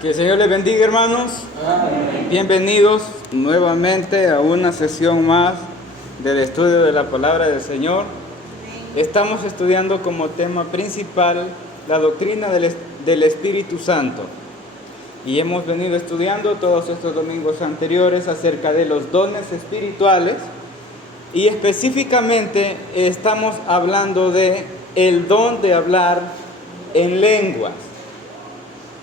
Que el Señor les bendiga, hermanos. Amén. Bienvenidos nuevamente a una sesión más del estudio de la palabra del Señor. Estamos estudiando como tema principal la doctrina del Espíritu Santo. Y hemos venido estudiando todos estos domingos anteriores acerca de los dones espirituales. Y específicamente estamos hablando de el don de hablar en lenguas.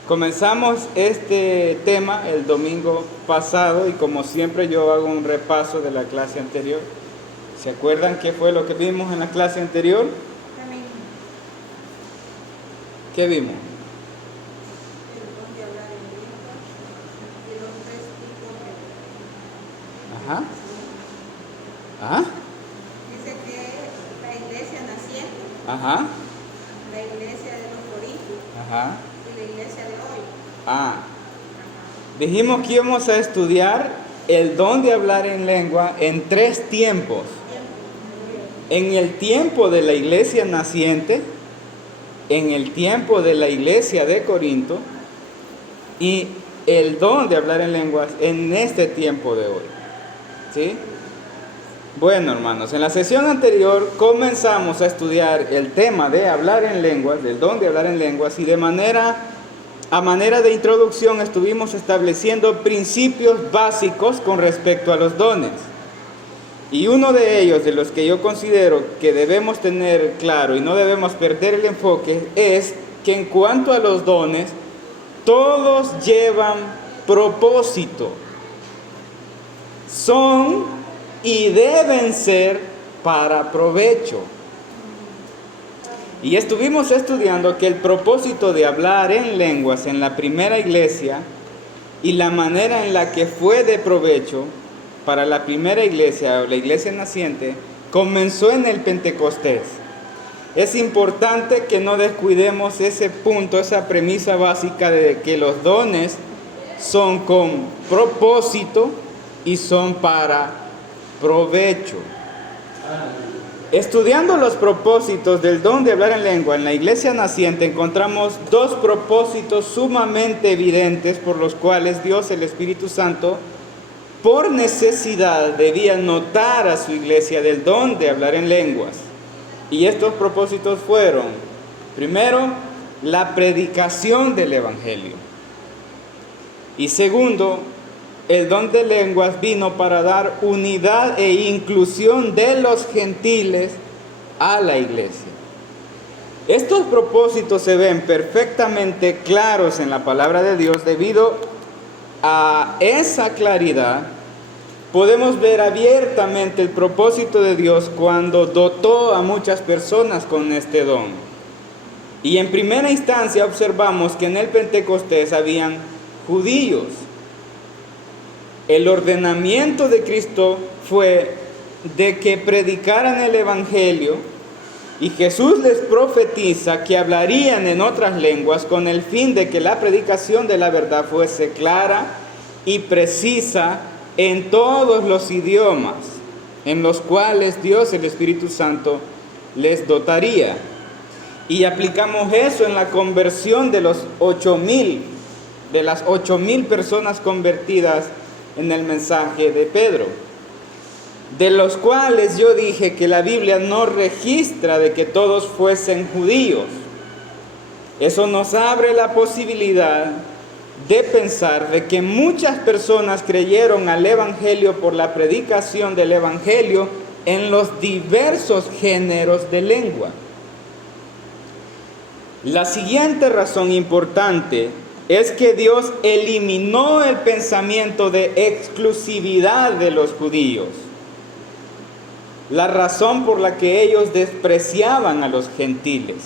Comenzamos este tema el domingo pasado y como siempre yo hago un repaso de la clase anterior. ¿Se acuerdan qué fue lo que vimos en la clase anterior? ¿Qué vimos? Ajá. Ajá. Dice que la iglesia naciente, Ajá. la iglesia de los Corintios Ajá. y la iglesia de hoy. Dijimos que íbamos a estudiar el don de hablar en lengua en 3 tiempos. En el tiempo de la iglesia naciente, en el tiempo de la iglesia de Corinto y el don de hablar en lenguas en este tiempo de hoy. ¿Sí? Bueno, hermanos, en la sesión anterior comenzamos a estudiar el tema de hablar en lenguas, del don de hablar en lenguas, y a manera de introducción estuvimos estableciendo principios básicos con respecto a los dones. Y uno de ellos, de los que yo considero que debemos tener claro y no debemos perder el enfoque, es que en cuanto a los dones, todos llevan propósito. Son y deben ser para provecho. Y estuvimos estudiando que el propósito de hablar en lenguas en la primera iglesia y la manera en la que fue de provecho para la primera iglesia o la iglesia naciente comenzó en el Pentecostés. Es importante que no descuidemos ese punto, esa premisa básica de que los dones son con propósito y son para provecho. Estudiando los propósitos del don de hablar en lengua en la iglesia naciente, encontramos 2 propósitos sumamente evidentes por los cuales Dios, el Espíritu Santo, por necesidad debía notar a su iglesia del don de hablar en lenguas. Y estos propósitos fueron, primero, la predicación del Evangelio. Y segundo, el don de lenguas vino para dar unidad e inclusión de los gentiles a la iglesia. Estos propósitos se ven perfectamente claros en la palabra de Dios. Debido a esa claridad, podemos ver abiertamente el propósito de Dios cuando dotó a muchas personas con este don. Y en primera instancia observamos que en el Pentecostés habían judíos. El ordenamiento de Cristo fue de que predicaran el Evangelio y Jesús les profetiza que hablarían en otras lenguas con el fin de que la predicación de la verdad fuese clara y precisa en todos los idiomas en los cuales Dios, el Espíritu Santo, les dotaría. Y aplicamos eso en la conversión de las 8,000 personas convertidas en el mensaje de Pedro, de los cuales yo dije que la Biblia no registra de que todos fuesen judíos. Eso nos abre la posibilidad de pensar de que muchas personas creyeron al Evangelio por la predicación del Evangelio en los diversos géneros de lengua. La siguiente razón importante es que Dios eliminó el pensamiento de exclusividad de los judíos, la razón por la que ellos despreciaban a los gentiles.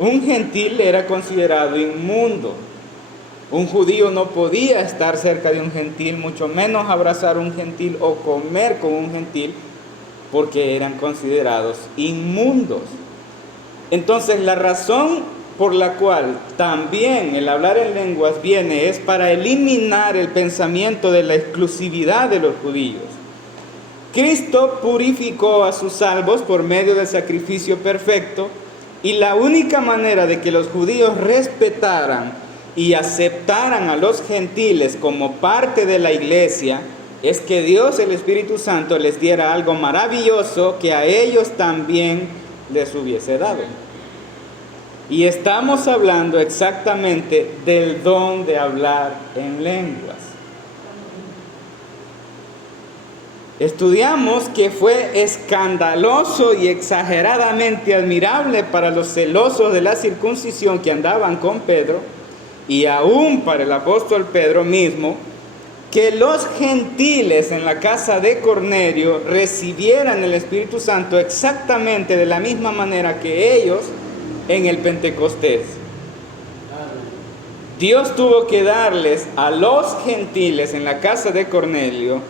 Un gentil era considerado inmundo. Un judío no podía estar cerca de un gentil, mucho menos abrazar a un gentil o comer con un gentil, porque eran considerados inmundos. Entonces, la razón por la cual también el hablar en lenguas viene es para eliminar el pensamiento de la exclusividad de los judíos. Cristo purificó a sus salvos por medio del sacrificio perfecto, y la única manera de que los judíos respetaran y aceptaran a los gentiles como parte de la iglesia, es que Dios, el Espíritu Santo, les diera algo maravilloso que a ellos también les hubiese dado. Y estamos hablando exactamente del don de hablar en lenguas. Estudiamos que fue escandaloso y exageradamente admirable para los celosos de la circuncisión que andaban con Pedro, y aún para el apóstol Pedro mismo, que los gentiles en la casa de Cornelio recibieran el Espíritu Santo exactamente de la misma manera que ellos en el Pentecostés. Dios tuvo que darles a los gentiles en la casa de Cornelio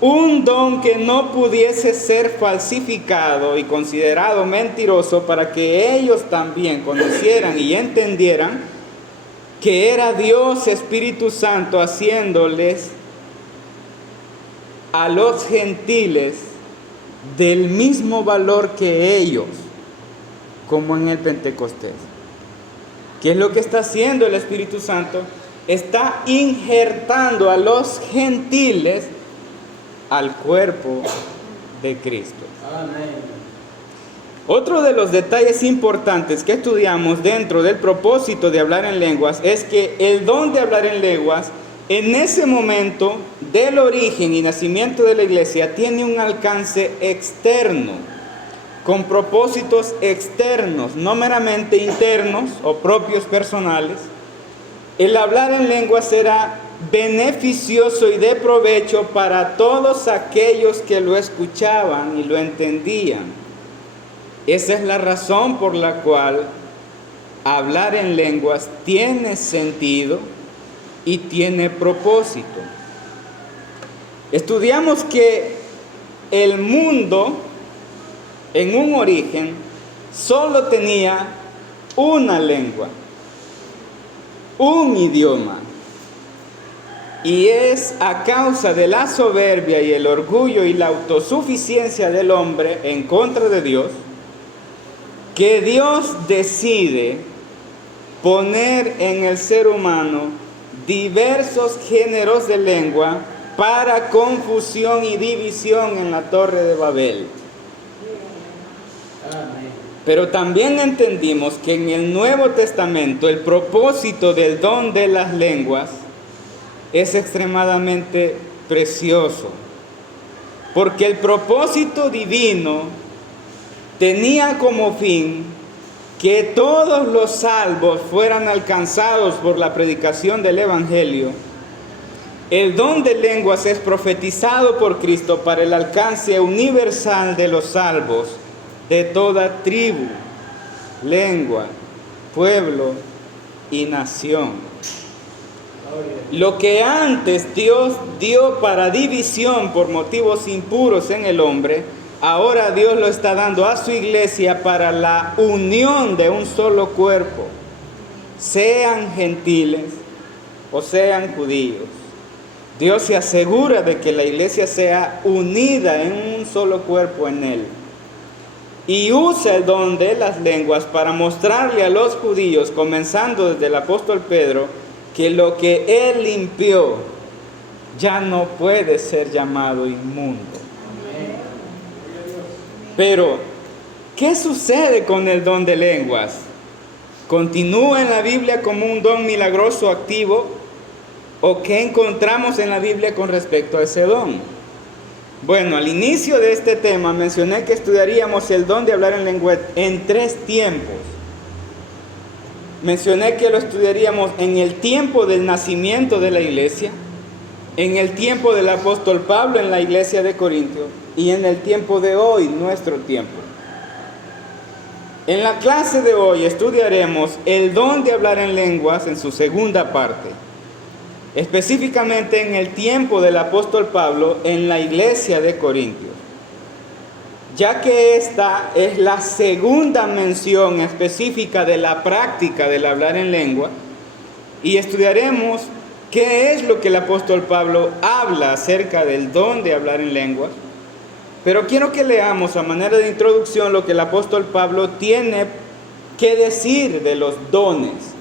un don que no pudiese ser falsificado y considerado mentiroso, para que ellos también conocieran y entendieran que era Dios Espíritu Santo haciéndoles a los gentiles del mismo valor que ellos, como en el Pentecostés. ¿Qué es lo que está haciendo el Espíritu Santo? Está injertando a los gentiles al cuerpo de Cristo. Amén. Otro de los detalles importantes que estudiamos dentro del propósito de hablar en lenguas es que el don de hablar en lenguas, en ese momento del origen y nacimiento de la iglesia, tiene un alcance externo, con propósitos externos, no meramente internos o propios personales. El hablar en lenguas era beneficioso y de provecho para todos aquellos que lo escuchaban y lo entendían. Esa es la razón por la cual hablar en lenguas tiene sentido y tiene propósito. Estudiamos que el mundo en un origen solo tenía una lengua, un idioma. Y es a causa de la soberbia y el orgullo y la autosuficiencia del hombre en contra de Dios, que Dios decide poner en el ser humano diversos géneros de lengua para confusión y división en la Torre de Babel. Amén. Pero también entendimos que en el Nuevo Testamento el propósito del don de las lenguas es extremadamente precioso, porque el propósito divino tenía como fin que todos los salvos fueran alcanzados por la predicación del Evangelio. El don de lenguas es profetizado por Cristo para el alcance universal de los salvos de toda tribu, lengua, pueblo y nación. Lo que antes Dios dio para división por motivos impuros en el hombre, ahora Dios lo está dando a su iglesia para la unión de un solo cuerpo, sean gentiles o sean judíos. Dios se asegura de que la iglesia sea unida en un solo cuerpo en Él. Y usa el don de las lenguas para mostrarle a los judíos, comenzando desde el apóstol Pedro, que lo que Él limpió ya no puede ser llamado inmundo. Pero, ¿qué sucede con el don de lenguas? ¿Continúa en la Biblia como un don milagroso activo? ¿O qué encontramos en la Biblia con respecto a ese don? Bueno, al inicio de este tema mencioné que estudiaríamos el don de hablar en lengua en 3 tiempos. Mencioné que lo estudiaríamos en el tiempo del nacimiento de la iglesia, en el tiempo del apóstol Pablo en la iglesia de Corintios y en el tiempo de hoy, nuestro tiempo. En la clase de hoy estudiaremos el don de hablar en lenguas en su segunda parte, específicamente en el tiempo del apóstol Pablo en la iglesia de Corintios, ya que esta es la segunda mención específica de la práctica del hablar en lengua, y estudiaremos qué es lo que el apóstol Pablo habla acerca del don de hablar en lengua. Pero quiero que leamos a manera de introducción lo que el apóstol Pablo tiene que decir de los dones.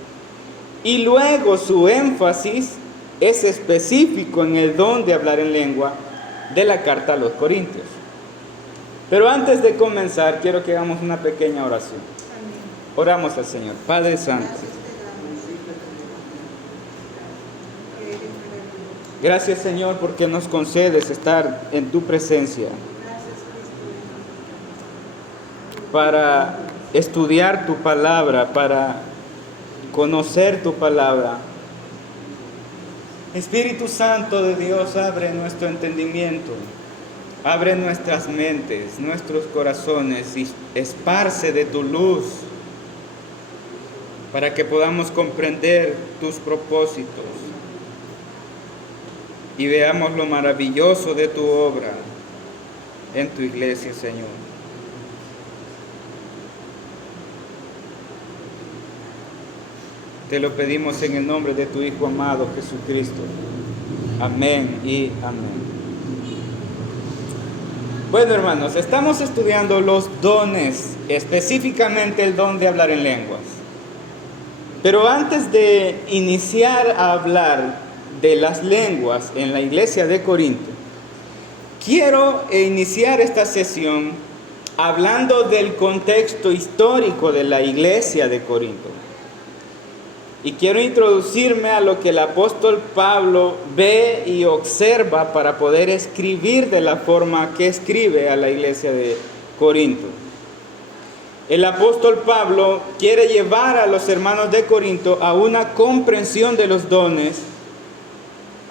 Y luego su énfasis es específico en el don de hablar en lengua de la carta a los Corintios. Pero antes de comenzar, quiero que hagamos una pequeña oración. Amén. Oramos al Señor. Padre Santo, Gracias te damos. Que eres maravilloso. gracias Señor porque nos concedes estar en tu presencia Gracias, Cristo. para estudiar tu palabra, para conocer tu palabra. Espíritu Santo de Dios, abre nuestro entendimiento, abre nuestras mentes, nuestros corazones y esparce de tu luz para que podamos comprender tus propósitos y veamos lo maravilloso de tu obra en tu iglesia, Señor. Te lo pedimos en el nombre de tu Hijo amado Jesucristo. Amén y amén. Bueno, hermanos, estamos estudiando los dones, específicamente el don de hablar en lenguas. Pero antes de iniciar a hablar de las lenguas en la iglesia de Corinto, quiero iniciar esta sesión hablando del contexto histórico de la iglesia de Corinto. Y quiero introducirme a lo que el apóstol Pablo ve y observa para poder escribir de la forma que escribe a la iglesia de Corinto. El apóstol Pablo quiere llevar a los hermanos de Corinto a una comprensión de los dones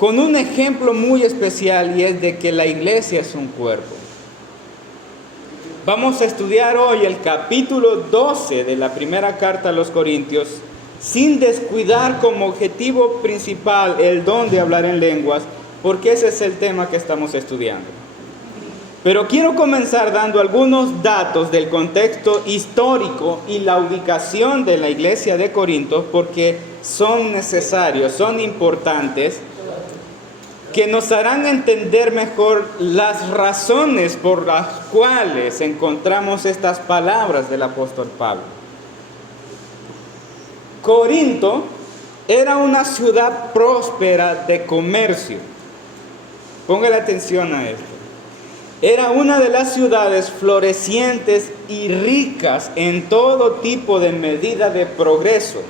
con un ejemplo muy especial, y es de que la iglesia es un cuerpo. Vamos a estudiar hoy el capítulo 12 de la primera carta a los Corintios, sin descuidar como objetivo principal el don de hablar en lenguas, porque ese es el tema que estamos estudiando. Pero quiero comenzar dando algunos datos del contexto histórico y la ubicación de la iglesia de Corinto, porque son necesarios, son importantes, que nos harán entender mejor las razones por las cuales encontramos estas palabras del apóstol Pablo. Corinto era una ciudad próspera de comercio. Póngale atención a esto. Era una de las ciudades florecientes y ricas en todo tipo de medida de progreso.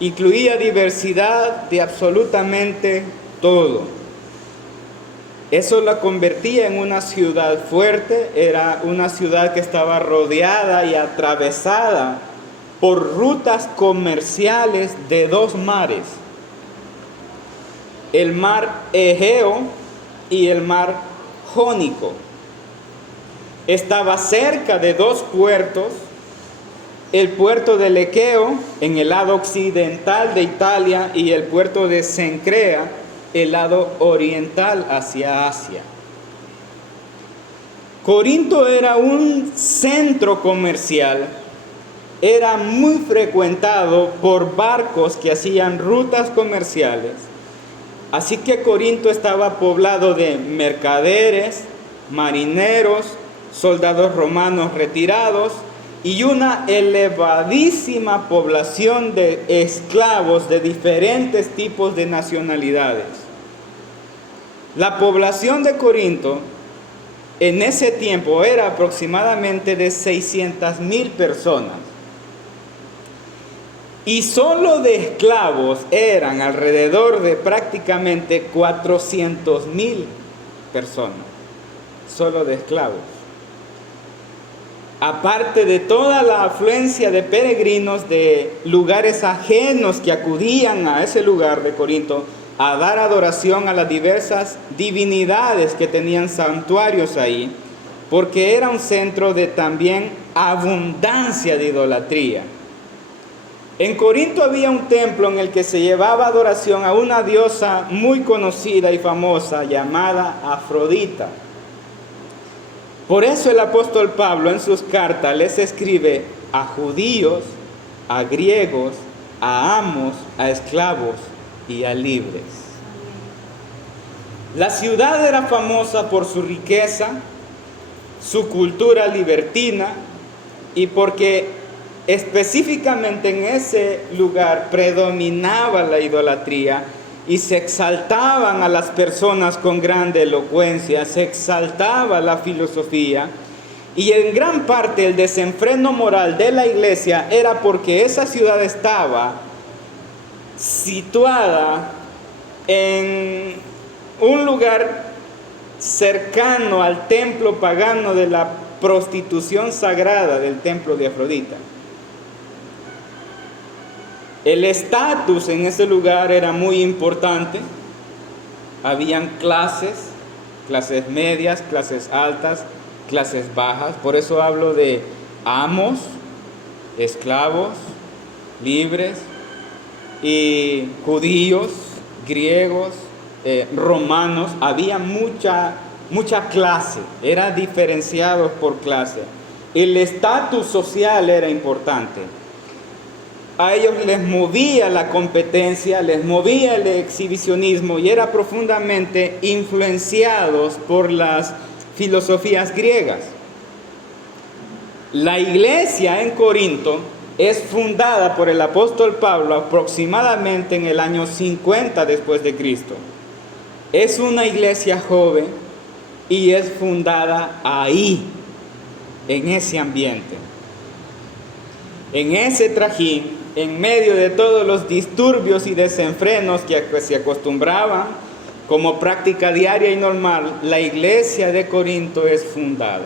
Incluía diversidad de absolutamente todo. Eso la convertía en una ciudad fuerte. Era una ciudad que estaba rodeada y atravesada por rutas comerciales de dos mares, el mar Egeo y el mar Jónico. Estaba cerca de dos puertos, el puerto de Lequeo en el lado occidental de Italia y el puerto de Cencrea, el lado oriental hacia Asia. Corinto era un centro comercial. Era muy frecuentado por barcos que hacían rutas comerciales. Así que Corinto estaba poblado de mercaderes, marineros, soldados romanos retirados y una elevadísima población de esclavos de diferentes tipos de nacionalidades. La población de Corinto en ese tiempo era aproximadamente de 600,000 personas. Y solo de esclavos eran alrededor de prácticamente 400,000 personas. Solo de esclavos. Aparte de toda la afluencia de peregrinos de lugares ajenos que acudían a ese lugar de Corinto a dar adoración a las diversas divinidades que tenían santuarios ahí, porque era un centro de también abundancia de idolatría. En Corinto había un templo en el que se llevaba adoración a una diosa muy conocida y famosa llamada Afrodita. Por eso el apóstol Pablo en sus cartas les escribe a judíos, a griegos, a amos, a esclavos y a libres. La ciudad era famosa por su riqueza, su cultura libertina y porque específicamente en ese lugar predominaba la idolatría y se exaltaban a las personas con grande elocuencia, se exaltaba la filosofía, y en gran parte el desenfreno moral de la iglesia era porque esa ciudad estaba situada en un lugar cercano al templo pagano de la prostitución sagrada del templo de Afrodita. El estatus en ese lugar era muy importante. Habían clases medias, clases altas, clases bajas. Por eso hablo de amos, esclavos, libres, y judíos, griegos, romanos. Había mucha clase, era diferenciado por clase. El estatus social era importante. A ellos les movía la competencia, les movía el exhibicionismo y eran profundamente influenciados por las filosofías griegas. La iglesia en Corinto es fundada por el apóstol Pablo aproximadamente en el año 50 después de Cristo. Es una iglesia joven y es fundada ahí, en ese ambiente, en ese trajín, en medio de todos los disturbios y desenfrenos que se acostumbraban como práctica diaria y normal. La iglesia de Corinto es fundada.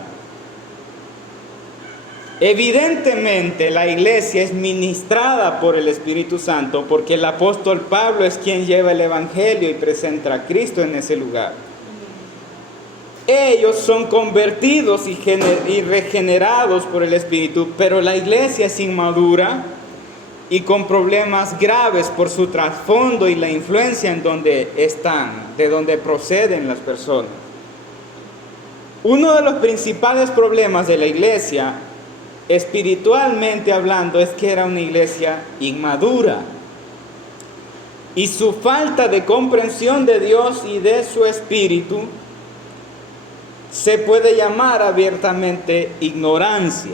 Evidentemente la iglesia es ministrada por el Espíritu Santo porque el apóstol Pablo es quien lleva el evangelio y presenta a Cristo en ese lugar. Ellos son convertidos y regenerados por el Espíritu, pero la iglesia es inmadura y con problemas graves por su trasfondo y la influencia en donde están, de donde proceden las personas. Uno de los principales problemas de la iglesia, espiritualmente hablando, es que era una iglesia inmadura. Y su falta de comprensión de Dios y de su Espíritu se puede llamar abiertamente ignorancia.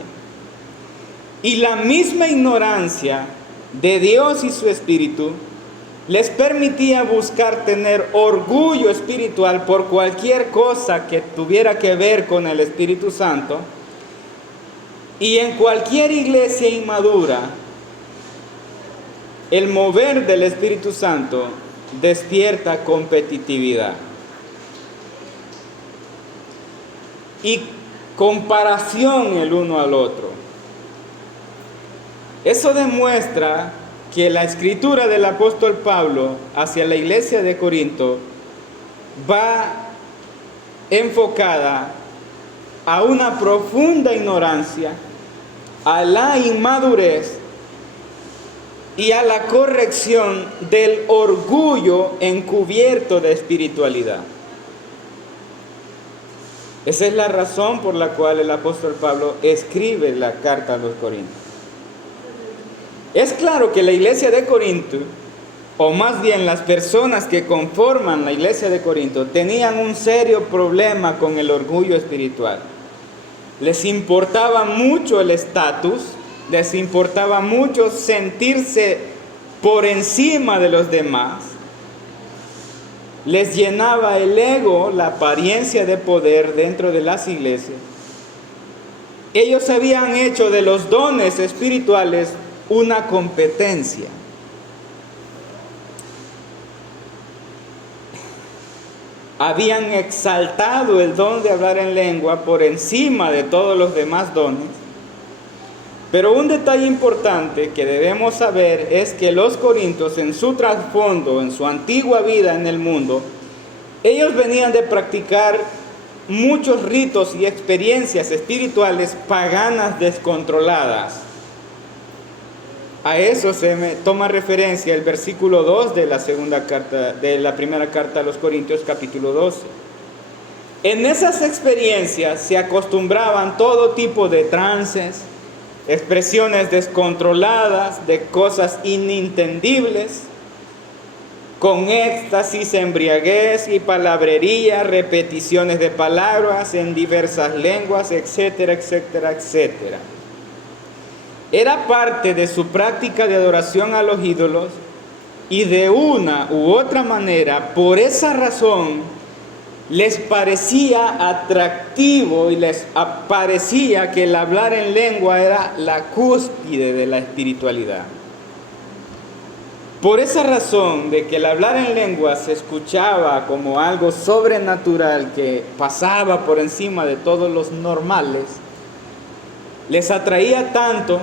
Y la misma ignorancia de Dios y su Espíritu les permitía buscar tener orgullo espiritual por cualquier cosa que tuviera que ver con el Espíritu Santo. Y en cualquier iglesia inmadura, el mover del Espíritu Santo despierta competitividad y comparación el uno al otro. Eso demuestra que la escritura del apóstol Pablo hacia la iglesia de Corinto va enfocada a una profunda ignorancia, a la inmadurez y a la corrección del orgullo encubierto de espiritualidad. Esa es la razón por la cual el apóstol Pablo escribe la carta a los Corintios. Es claro que la iglesia de Corinto, o más bien las personas que conforman la iglesia de Corinto, tenían un serio problema con el orgullo espiritual. Les importaba mucho el estatus, les importaba mucho sentirse por encima de los demás. Les llenaba el ego, la apariencia de poder dentro de las iglesias. Ellos habían hecho de los dones espirituales una competencia. Habían exaltado el don de hablar en lengua por encima de todos los demás dones. Pero un detalle importante que debemos saber es que los corintios, en su trasfondo, en su antigua vida en el mundo, ellos venían de practicar muchos ritos y experiencias espirituales paganas descontroladas. A eso toma referencia el versículo 2 de la primera carta a los Corintios, capítulo 12. En esas experiencias se acostumbraban todo tipo de trances, expresiones descontroladas de cosas inintendibles, con éxtasis, embriaguez y palabrería, repeticiones de palabras en diversas lenguas, etcétera, etcétera, etcétera. era parte de su práctica de adoración a los ídolos y de una u otra manera, por esa razón, les parecía atractivo y les parecía que el hablar en lengua era la cúspide de la espiritualidad. Por esa razón de que el hablar en lengua se escuchaba como algo sobrenatural que pasaba por encima de todos los normales, les atraía tanto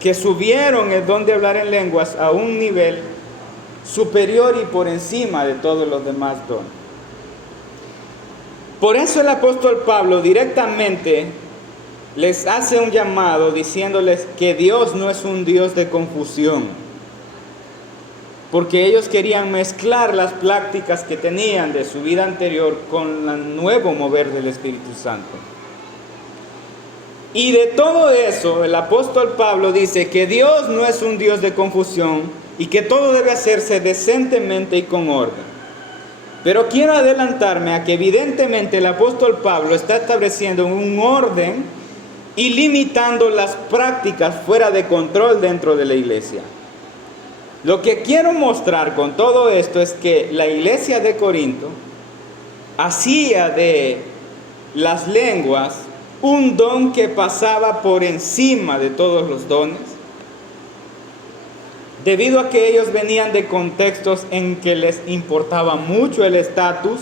que subieron el don de hablar en lenguas a un nivel superior y por encima de todos los demás dones. Por eso el apóstol Pablo directamente les hace un llamado diciéndoles que Dios no es un Dios de confusión, porque ellos querían mezclar las prácticas que tenían de su vida anterior con el nuevo mover del Espíritu Santo. Y de todo eso, el apóstol Pablo dice que Dios no es un Dios de confusión y que todo debe hacerse decentemente y con orden. Pero quiero adelantarme a que evidentemente el apóstol Pablo está estableciendo un orden y limitando las prácticas fuera de control dentro de la iglesia. Lo que quiero mostrar con todo esto es que la iglesia de Corinto hacía de las lenguas un don que pasaba por encima de todos los dones, debido a que ellos venían de contextos en que les importaba mucho el estatus.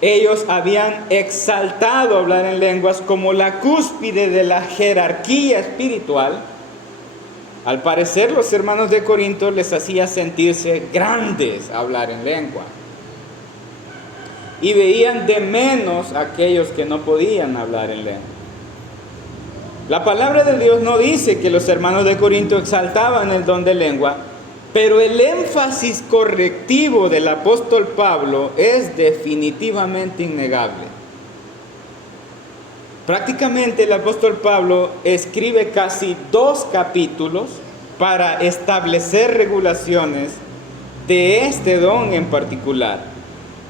Ellos habían exaltado hablar en lenguas como la cúspide de la jerarquía espiritual. Al parecer, los hermanos de Corinto les hacía sentirse grandes hablar en lengua. Y veían de menos a aquellos que no podían hablar en lengua. La palabra de Dios no dice que los hermanos de Corinto exaltaban el don de lengua, pero el énfasis correctivo del apóstol Pablo es definitivamente innegable. Prácticamente el apóstol Pablo escribe casi 2 capítulos para establecer regulaciones de este don en particular.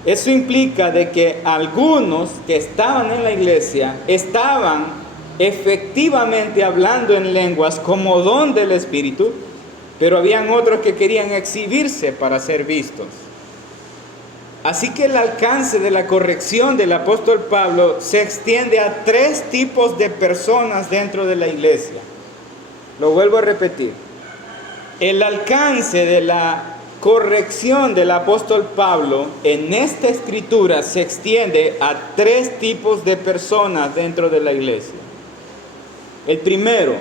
Eso implica de que algunos que estaban en la iglesia estaban efectivamente hablando en lenguas como don del Espíritu, pero habían otros que querían exhibirse para ser vistos. Así que el alcance de la corrección del apóstol Pablo se extiende a 3 tipos de personas dentro de la iglesia. Lo vuelvo a repetir. El alcance de la corrección del apóstol Pablo en esta escritura se extiende a 3 tipos de personas dentro de la iglesia. El primero,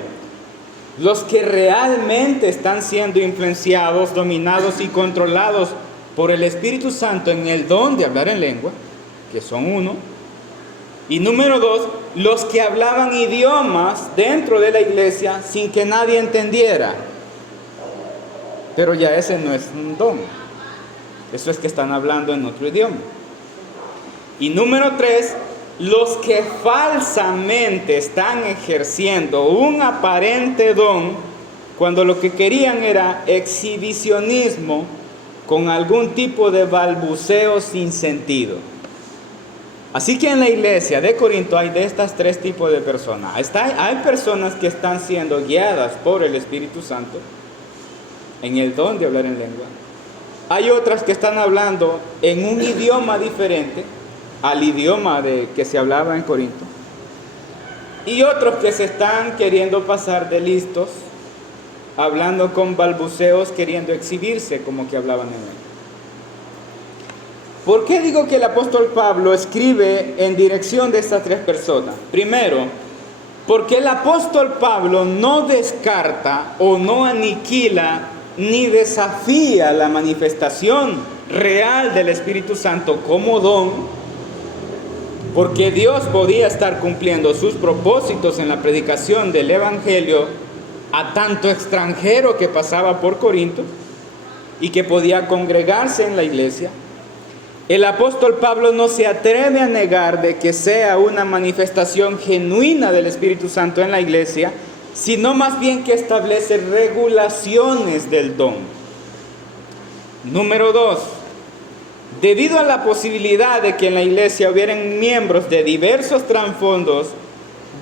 los que realmente están siendo influenciados, dominados y controlados por el Espíritu Santo en el don de hablar en lengua, que son 1. Y número 2, los que hablaban idiomas dentro de la iglesia sin que nadie entendiera. Pero ya ese no es un don. Eso es que están hablando en otro idioma. Y número 3, los que falsamente están ejerciendo un aparente don cuando lo que querían era exhibicionismo con algún tipo de balbuceo sin sentido. Así que en la iglesia de Corinto hay de estas 3 tipos de personas. Hay personas que están siendo guiadas por el Espíritu Santo en el don de hablar en lengua. Hay otras que están hablando en un idioma diferente al idioma que se hablaba en Corinto. Y otros que se están queriendo pasar de listos, hablando con balbuceos, queriendo exhibirse como que hablaban en él. ¿Por qué digo que el apóstol Pablo escribe en dirección de estas 3 personas? Primero, porque el apóstol Pablo no descarta o no aniquila ni desafía la manifestación real del Espíritu Santo como don, porque Dios podía estar cumpliendo sus propósitos en la predicación del Evangelio a tanto extranjero que pasaba por Corinto y que podía congregarse en la iglesia. El apóstol Pablo no se atreve a negar de que sea una manifestación genuina del Espíritu Santo en la iglesia, sino más bien que establece regulaciones del don. Número 2. Debido a la posibilidad de que en la iglesia hubieran miembros de diversos trasfondos,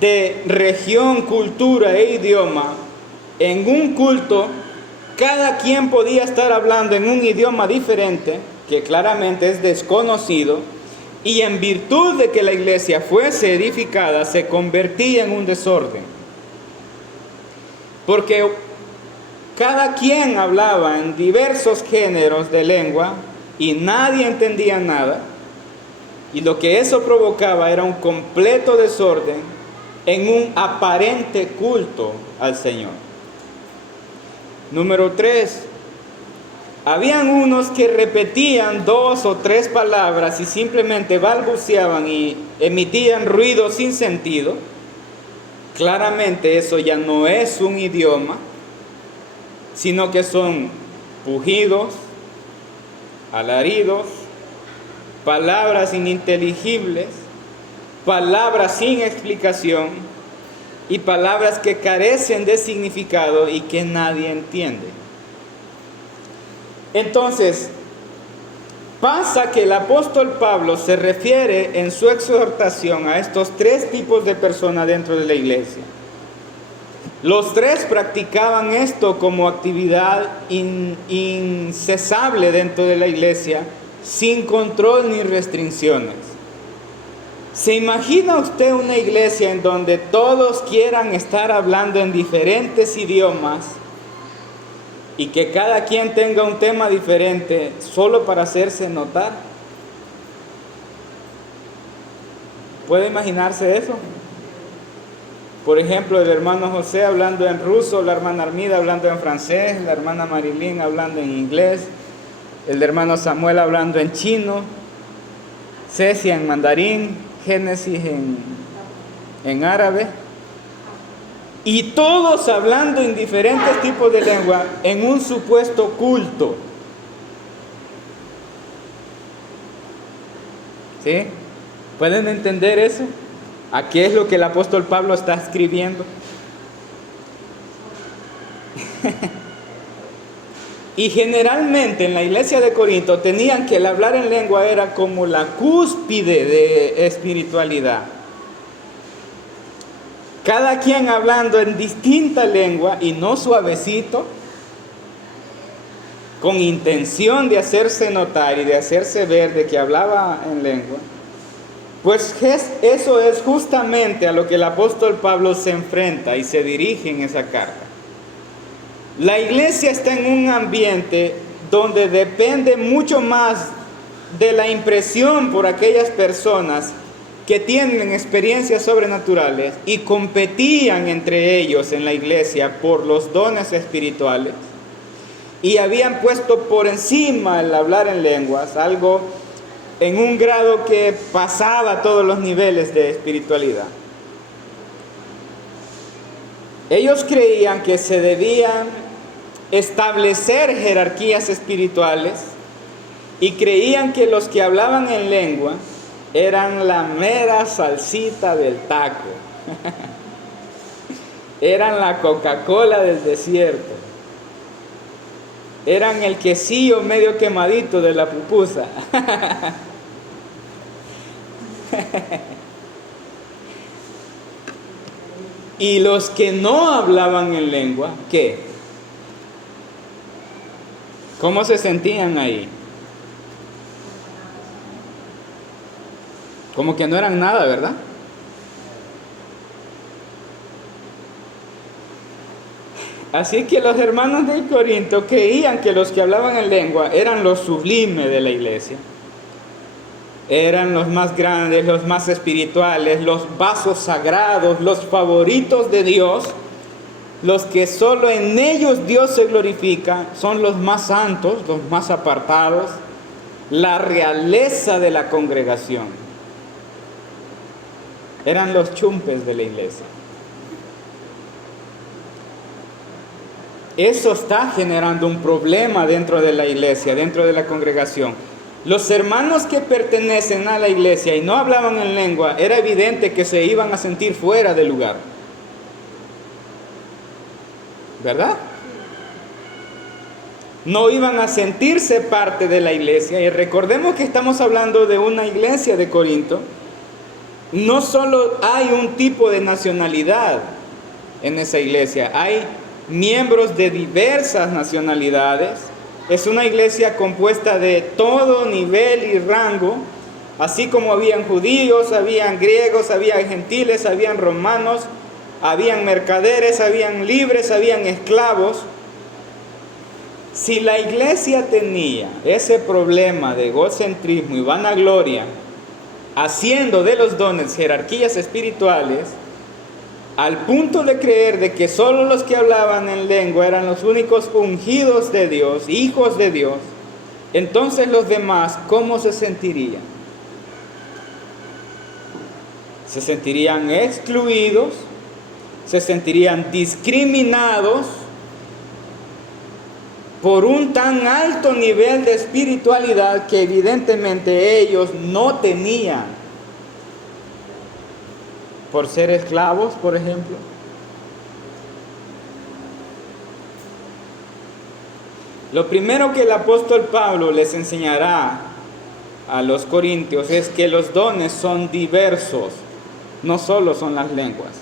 de región, cultura e idioma, en un culto, cada quien podía estar hablando en un idioma diferente, que claramente es desconocido, y en virtud de que la iglesia fuese edificada, se convertía en un desorden. Porque cada quien hablaba en diversos géneros de lengua y nadie entendía nada. Y lo que eso provocaba era un completo desorden en un aparente culto al Señor. Número 3. Habían unos que repetían 2 o 3 palabras y simplemente balbuceaban y emitían ruido sin sentido. Claramente eso ya no es un idioma, sino que son pujidos, alaridos, palabras ininteligibles, palabras sin explicación y palabras que carecen de significado y que nadie entiende. Entonces, pasa que el apóstol Pablo se refiere en su exhortación a estos 3 tipos de personas dentro de la iglesia. Los 3 practicaban esto como actividad incesable dentro de la iglesia, sin control ni restricciones. ¿Se imagina usted una iglesia en donde todos quieran estar hablando en diferentes idiomas y que cada quien tenga un tema diferente solo para hacerse notar? ¿Puede imaginarse eso? Por ejemplo, el hermano José hablando en ruso, la hermana Armida hablando en francés, la hermana Marilyn hablando en inglés, el hermano Samuel hablando en chino, Cecia en mandarín, Génesis en árabe, y todos hablando en diferentes tipos de lengua en un supuesto culto. ¿Sí? ¿Pueden entender eso? ¿A qué es lo que el apóstol Pablo está escribiendo? Y generalmente en la iglesia de Corinto tenían que el hablar en lengua era como la cúspide de espiritualidad. Cada quien hablando en distinta lengua y no suavecito, con intención de hacerse notar y de hacerse ver de que hablaba en lengua. Pues eso es justamente a lo que el apóstol Pablo se enfrenta y se dirige en esa carta. La iglesia está en un ambiente donde depende mucho más de la impresión por aquellas personas que tienen experiencias sobrenaturales y competían entre ellos en la iglesia por los dones espirituales y habían puesto por encima el hablar en lenguas, algo en un grado que pasaba todos los niveles de espiritualidad. Ellos creían que se debían establecer jerarquías espirituales y creían que los que hablaban en lengua eran la mera salsita del taco. Eran la Coca-Cola del desierto. Eran el quesillo medio quemadito de la pupusa. Y los que no hablaban en lengua, ¿qué? ¿Cómo se sentían ahí? Como que no eran nada, ¿verdad? Así que los hermanos de Corinto creían que los que hablaban en lengua eran lo sublime de la iglesia. Eran los más grandes, los más espirituales, los vasos sagrados, los favoritos de Dios, los que solo en ellos Dios se glorifica, son los más santos, los más apartados, la realeza de la congregación. Eran los chumpes de la iglesia. Eso está generando un problema dentro de la iglesia, dentro de la congregación. Los hermanos que pertenecen a la iglesia y no hablaban en lengua, era evidente que se iban a sentir fuera del lugar. ¿Verdad? No iban a sentirse parte de la iglesia. Y recordemos que estamos hablando de una iglesia de Corinto no solo hay un tipo de nacionalidad en esa iglesia, hay miembros de diversas nacionalidades. Es una iglesia compuesta de todo nivel y rango, así como habían judíos, habían griegos, habían gentiles, habían romanos, habían mercaderes, habían libres, habían esclavos. Si la iglesia tenía ese problema de egocentrismo y vanagloria, haciendo de los dones jerarquías espirituales, al punto de creer de que solo los que hablaban en lengua eran los únicos ungidos de Dios, hijos de Dios, entonces los demás, ¿cómo se sentirían? Se sentirían excluidos, se sentirían discriminados por un tan alto nivel de espiritualidad que evidentemente ellos no tenían. Por ser esclavos, por ejemplo. Lo primero que el apóstol Pablo les enseñará a los corintios es que los dones son diversos. No solo son las lenguas,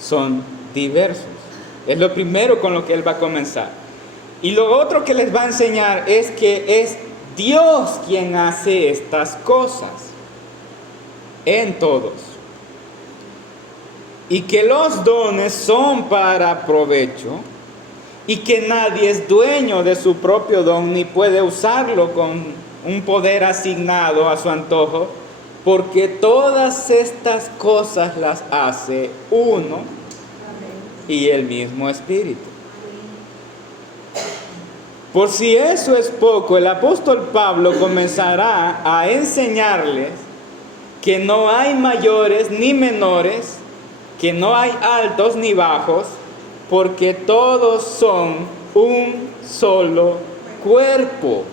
son diversos. Es lo primero con lo que él va a comenzar. Y lo otro que les va a enseñar es que es Dios quien hace estas cosas en todos. Y que los dones son para provecho y que nadie es dueño de su propio don ni puede usarlo con un poder asignado a su antojo, porque todas estas cosas las hace uno y el mismo Espíritu. Por si eso es poco, el apóstol Pablo comenzará a enseñarles que no hay mayores ni menores, que no hay altos ni bajos, porque todos son un solo cuerpo.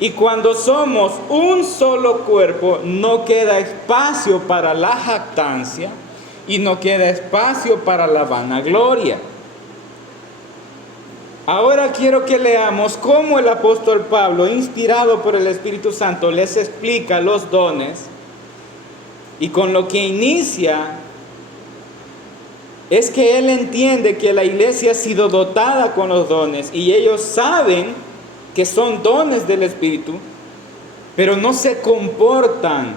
Y cuando somos un solo cuerpo, no queda espacio para la jactancia y no queda espacio para la vanagloria. Ahora quiero que leamos cómo el apóstol Pablo, inspirado por el Espíritu Santo, les explica los dones. Y con lo que inicia es que él entiende que la iglesia ha sido dotada con los dones y ellos saben que son dones del Espíritu, pero no se comportan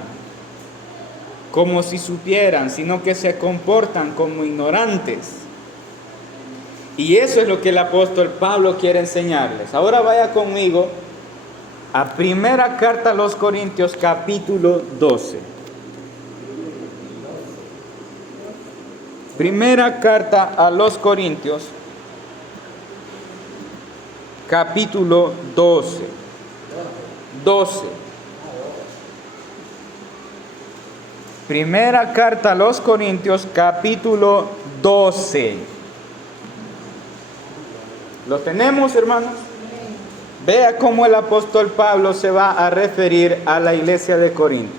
como si supieran, sino que se comportan como ignorantes. Y eso es lo que el apóstol Pablo quiere enseñarles. Ahora vaya conmigo a primera carta a los Corintios, capítulo 12. Primera carta a los Corintios, capítulo 12. 12. Primera carta a los Corintios, capítulo 12. ¿Lo tenemos, hermanos? Vea cómo el apóstol Pablo se va a referir a la iglesia de Corinto.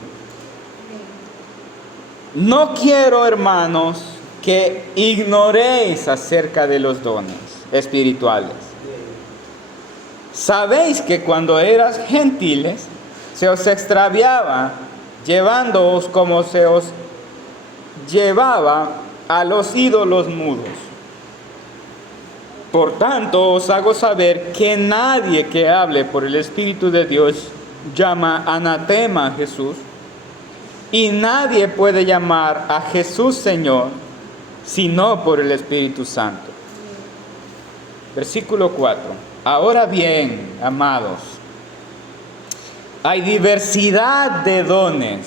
No quiero, hermanos, que ignoréis acerca de los dones espirituales. Sabéis que cuando eras gentiles, se os extraviaba, llevándoos como se os llevaba a los ídolos mudos. Por tanto, os hago saber que nadie que hable por el Espíritu de Dios llama anatema a Jesús, y nadie puede llamar a Jesús Señor, sino por el Espíritu Santo. Versículo 4. Ahora bien, amados, hay diversidad de dones,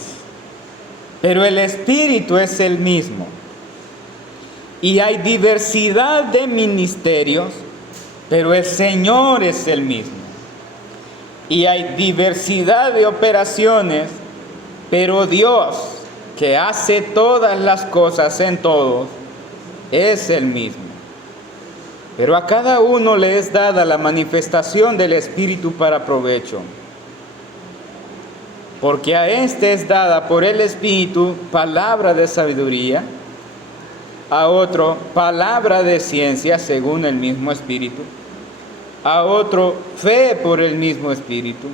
pero el Espíritu es el mismo. Y hay diversidad de ministerios, pero el Señor es el mismo. Y hay diversidad de operaciones, pero Dios, que hace todas las cosas en todos, es el mismo. Pero a cada uno le es dada la manifestación del Espíritu para provecho. Porque a este es dada por el Espíritu palabra de sabiduría, a otro palabra de ciencia según el mismo Espíritu, a otro fe por el mismo Espíritu,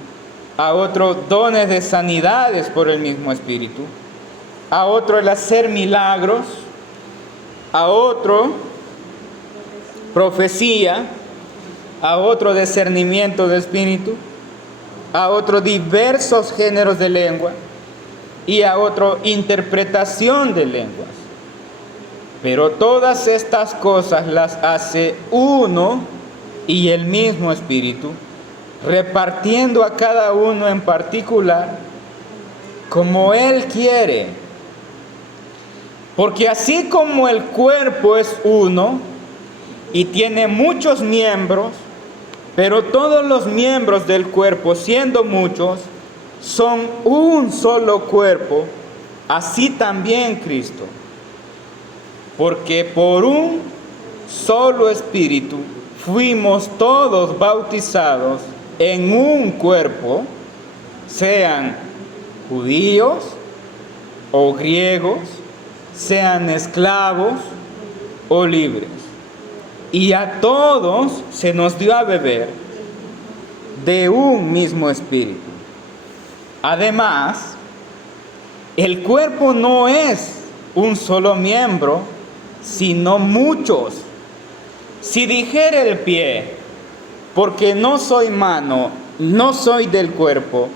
a otro dones de sanidades por el mismo Espíritu, a otro el hacer milagros, a otro profecía, a otro discernimiento de espíritu, a otro diversos géneros de lengua y a otro interpretación de lenguas. Pero todas estas cosas las hace uno y el mismo Espíritu, repartiendo a cada uno en particular como Él quiere. Porque así como el cuerpo es uno y tiene muchos miembros, pero todos los miembros del cuerpo, siendo muchos, son un solo cuerpo, así también Cristo. Porque por un solo Espíritu fuimos todos bautizados en un cuerpo, sean judíos o griegos, sean esclavos o libres. Y a todos se nos dio a beber de un mismo Espíritu. Además, el cuerpo no es un solo miembro, sino muchos. Si dijera el pie, porque no soy mano, no soy del cuerpo,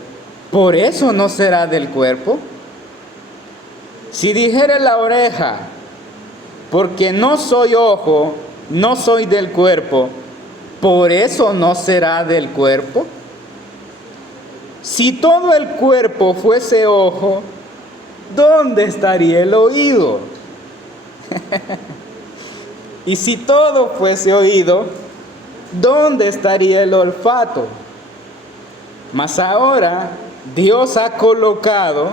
¿por eso no será del cuerpo? Si dijera la oreja, porque no soy ojo, no soy del cuerpo, ¿por eso no será del cuerpo? Si todo el cuerpo fuese ojo, ¿dónde estaría el oído? Y si todo fuese oído, ¿dónde estaría el olfato? Mas ahora Dios ha colocado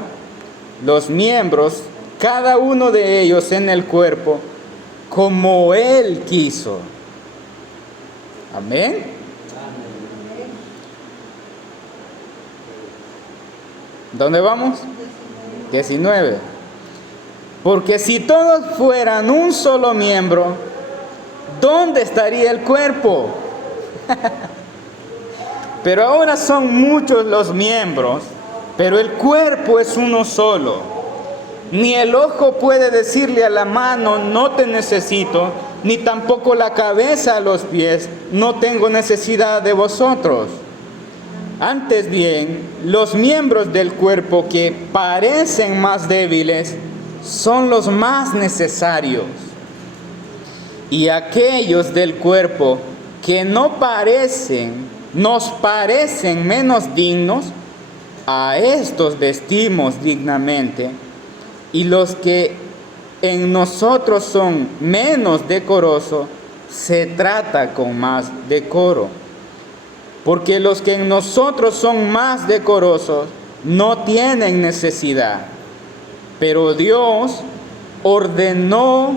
los miembros, cada uno de ellos en el cuerpo, como Él quiso. Amén. ¿Dónde vamos? 19. Porque si todos fueran un solo miembro, ¿dónde estaría el cuerpo? Pero ahora son muchos los miembros, pero el cuerpo es uno solo. Ni el ojo puede decirle a la mano, no te necesito, ni tampoco la cabeza a los pies, no tengo necesidad de vosotros. Antes bien, los miembros del cuerpo que parecen más débiles son los más necesarios. Y aquellos del cuerpo que no parecen, nos parecen menos dignos, a estos vestimos dignamente. Y los que en nosotros son menos decorosos, se trata con más decoro. Porque los que en nosotros son más decorosos no tienen necesidad. Pero Dios ordenó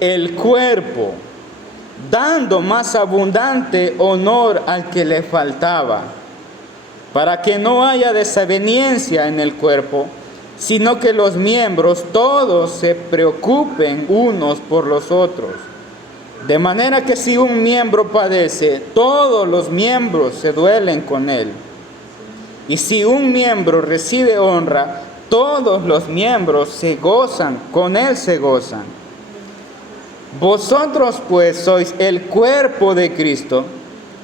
el cuerpo, dando más abundante honor al que le faltaba, para que no haya desaveniencia en el cuerpo, sino que los miembros todos se preocupen unos por los otros. De manera que si un miembro padece, todos los miembros se duelen con él. Y si un miembro recibe honra, todos los miembros se gozan, con él se gozan. Vosotros pues sois el cuerpo de Cristo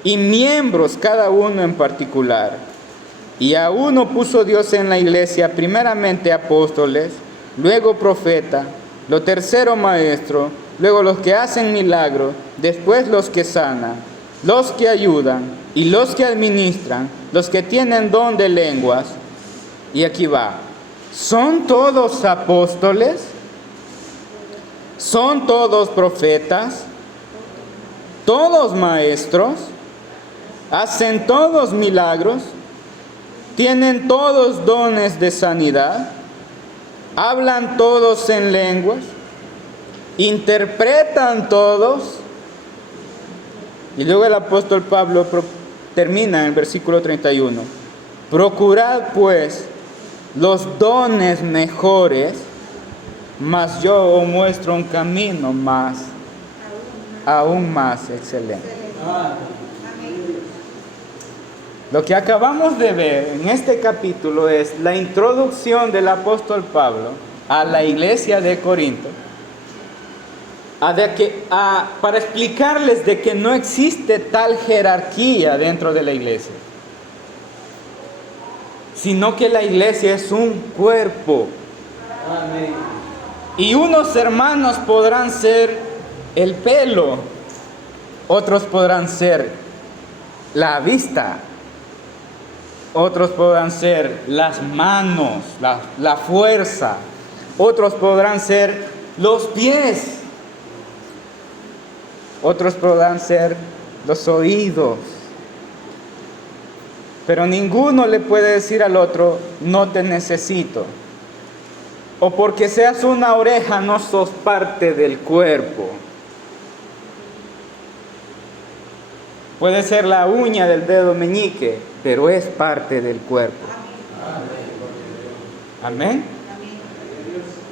y miembros cada uno en particular. Y a uno puso Dios en la iglesia, primeramente apóstoles, luego profeta, lo tercero maestro, luego los que hacen milagros, después los que sanan, los que ayudan y los que administran, los que tienen don de lenguas. Y aquí va, ¿son todos apóstoles? ¿Son todos profetas? ¿Todos maestros? ¿Hacen todos milagros? ¿Tienen todos dones de sanidad? ¿Hablan todos en lenguas? ¿Interpretan todos? Y luego el apóstol Pablo termina en el versículo 31. Procurad pues los dones mejores, mas yo os muestro un camino aún más excelente. Lo que acabamos de ver en este capítulo es la introducción del apóstol Pablo a la iglesia de Corinto para explicarles de que no existe tal jerarquía dentro de la iglesia, sino que la iglesia es un cuerpo. Amén. Y unos hermanos podrán ser el pelo, otros podrán ser la vista, otros podrán ser las manos, la fuerza, otros podrán ser los pies, otros podrán ser los oídos. Pero ninguno le puede decir al otro, no te necesito. O porque seas una oreja, no sos parte del cuerpo. Puede ser la uña del dedo meñique, pero es parte del cuerpo. Amén.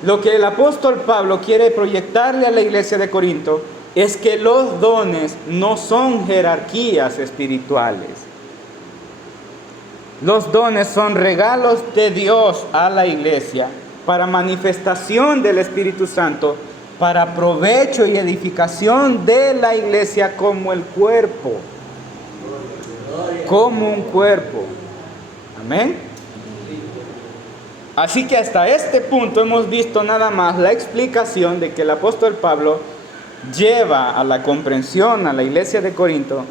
Lo que el apóstol Pablo quiere proyectarle a la iglesia de Corinto es que los dones no son jerarquías espirituales. Los dones son regalos de Dios a la iglesia para manifestación del Espíritu Santo, para provecho y edificación de la iglesia como el cuerpo, como un cuerpo. Amén. Así que hasta este punto hemos visto nada más la explicación de que el apóstol Pablo lleva a la comprensión a la iglesia de Corinto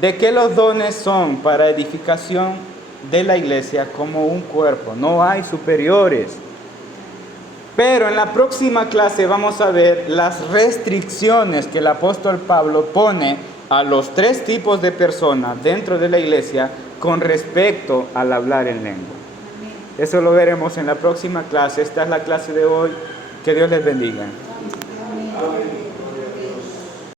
de que los dones son para edificación de la iglesia como un cuerpo, no hay superiores. Pero en la próxima clase vamos a ver las restricciones que el apóstol Pablo pone a los 3 tipos de personas dentro de la iglesia con respecto al hablar en lengua. Eso lo veremos en la próxima clase. Esta es la clase de hoy. Que Dios les bendiga.